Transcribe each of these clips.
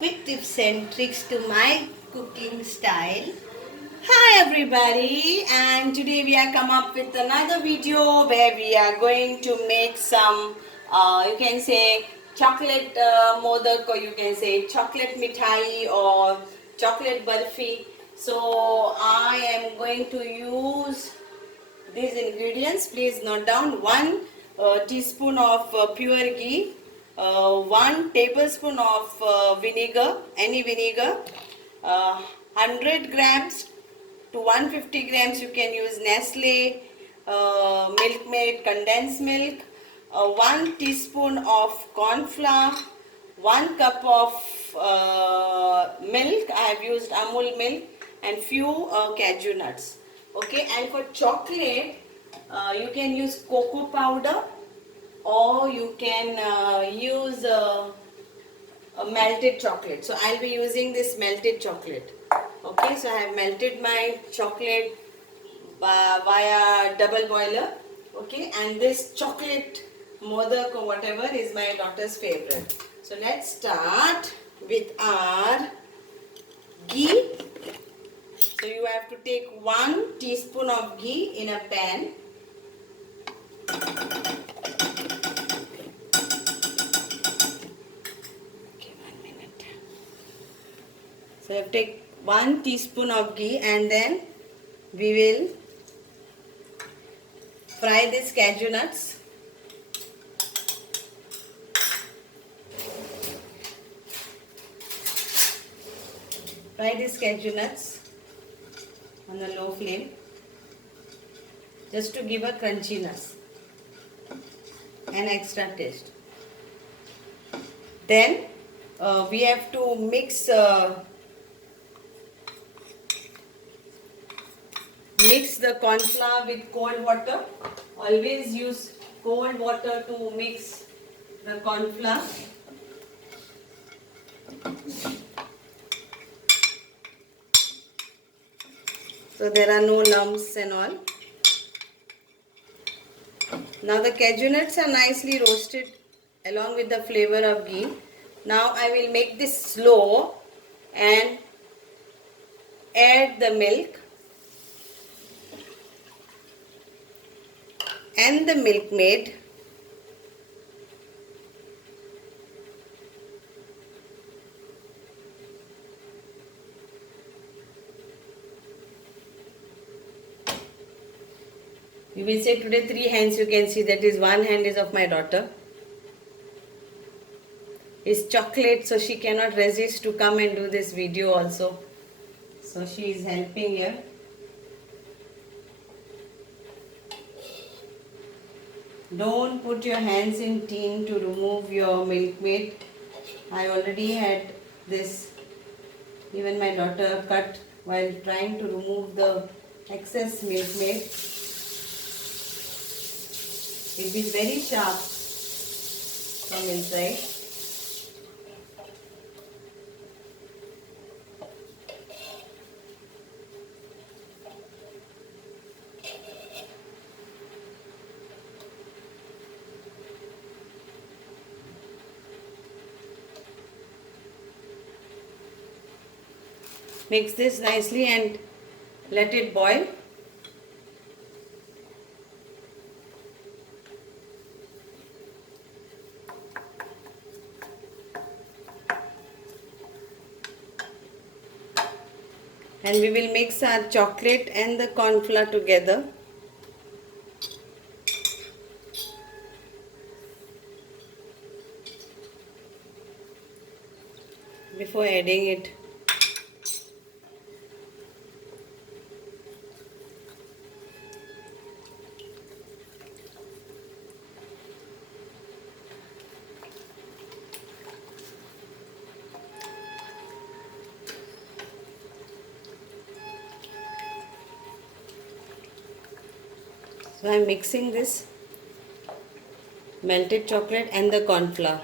Quick tips and tricks to my cooking style. Hi everybody, and today we are come up with another video where we are going to make some you can say chocolate modak, or you can say chocolate mithai or chocolate barfi. So I am going to use these ingredients. Please note down: 1 teaspoon of pure ghee, 1 tablespoon of vinegar, any vinegar, 100 grams to 150 grams you can use Nestle Milkmaid condensed milk, 1 teaspoon of corn flour, 1 cup of milk. I have used Amul milk, and few cashew nuts. Okay, and for chocolate, you can use cocoa powder, or you can use melted chocolate. So I'll be using this melted chocolate. Okay, so I have melted my chocolate via double boiler. Okay, and this chocolate modak or whatever is my daughter's favorite. So let's start with our ghee. So you have to take 1 teaspoon of ghee in a pan. Okay, 1 minute. So you have to take 1 teaspoon of ghee, and then we will fry these cashew nuts. Fry these cashew nuts on a low flame, just to give a crunchiness and extra taste. Then we have to mix the corn flour with cold water. Always use cold water to mix the corn flour. So there are no lumps and all. Now the cashew nuts are nicely roasted along with the flavor of ghee. Now I will make this slow and add the milk and the milkmaid. You will say today 3 hands, you can see that is 1 hand is of my daughter. It's chocolate, so she cannot resist to come and do this video also. So she is helping here. Don't put your hands in tin to remove your milkmaid. I already had this, even my daughter cut while trying to remove the excess milkmaid. It is very sharp from inside. Mix this nicely and let it boil. And we will mix our chocolate and the corn flour together. Before adding it. So I am mixing this melted chocolate and the corn flour.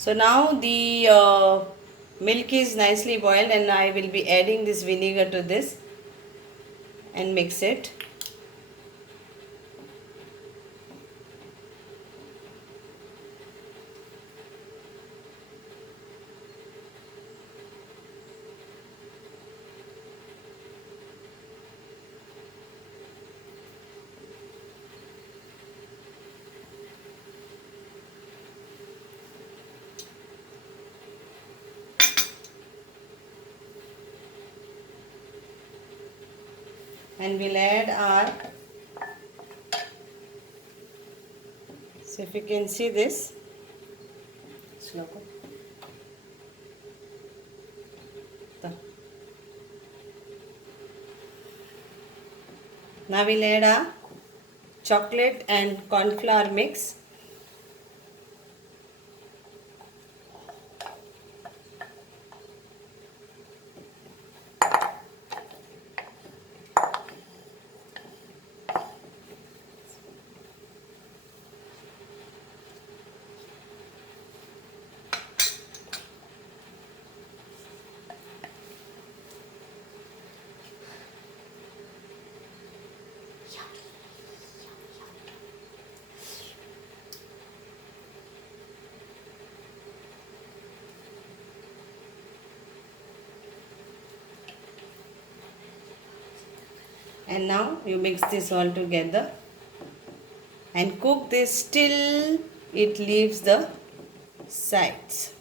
So now the milk is nicely boiled, and I will be adding this vinegar to this and mix it. And we'll add our, so if you can see this, now we'll add our chocolate and corn flour mix. And now you mix this all together and cook this till it leaves the sides.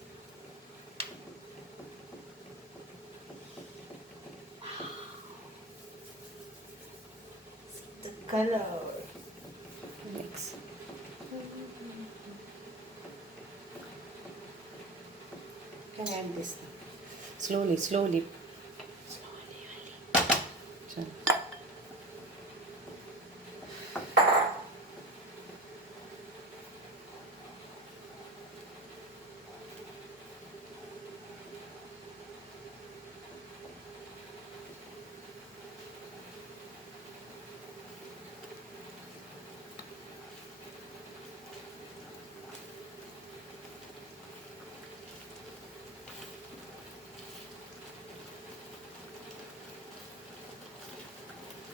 The color. Mix. Can I add this? Slowly, slowly.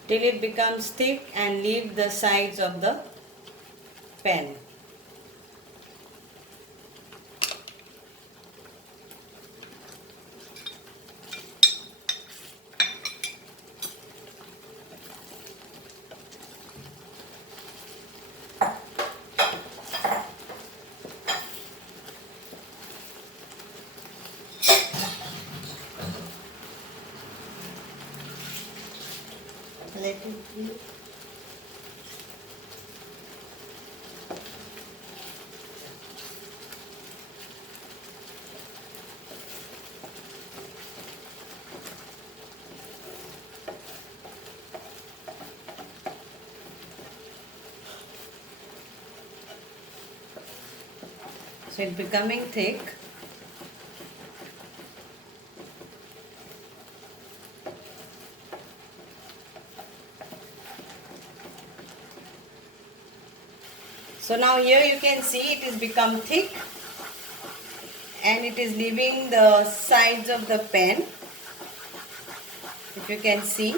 Till it becomes thick and leave the sides of the pan. Let it be. So it's becoming thick. So now here you can see it is become thick and it is leaving the sides of the pan, if you can see.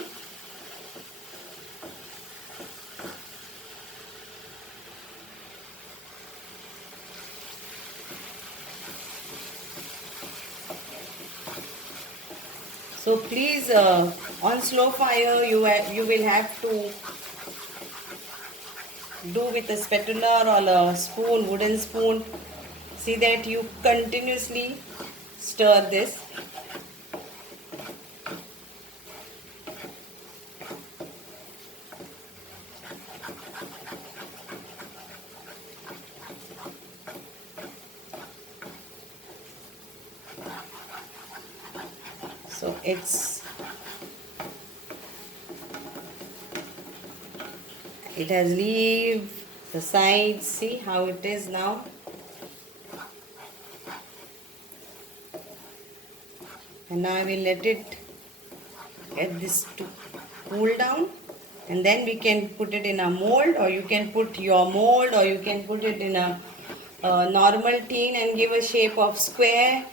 So please on slow fire you will have to do with a spatula or a spoon, wooden spoon. See that you continuously stir this. So it has leave the sides. See how it is now. And now I will let this to cool down, and then we can put it in a mold, or you can put your mold, or you can put it in a a normal tin and give a shape of square.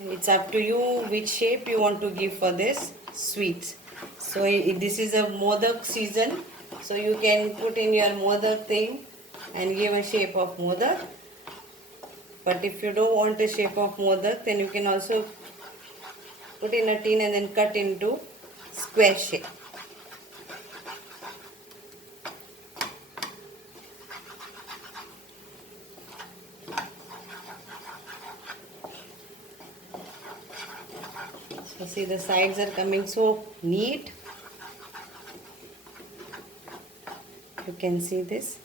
It's up to you which shape you want to give for this sweets. So this is a modak season, so you can put in your modak thing and give a shape of modak. But if you don't want a shape of modak, then you can also put in a tin and then cut into square shape. So see, the sides are coming so neat. You can see this.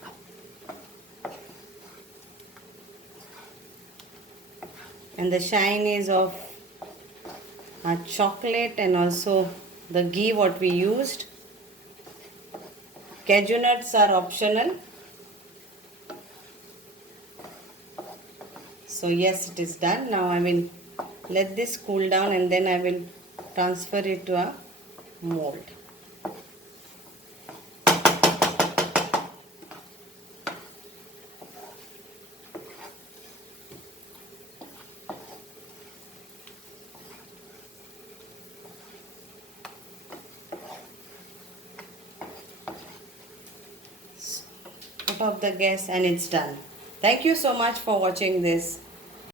And the shine is of chocolate and also the ghee what we used. Cashew nuts are optional. So yes, it is done. Now I will let this cool down and then I will transfer it to a mold. Put off the gas and it's done. Thank you so much for watching this.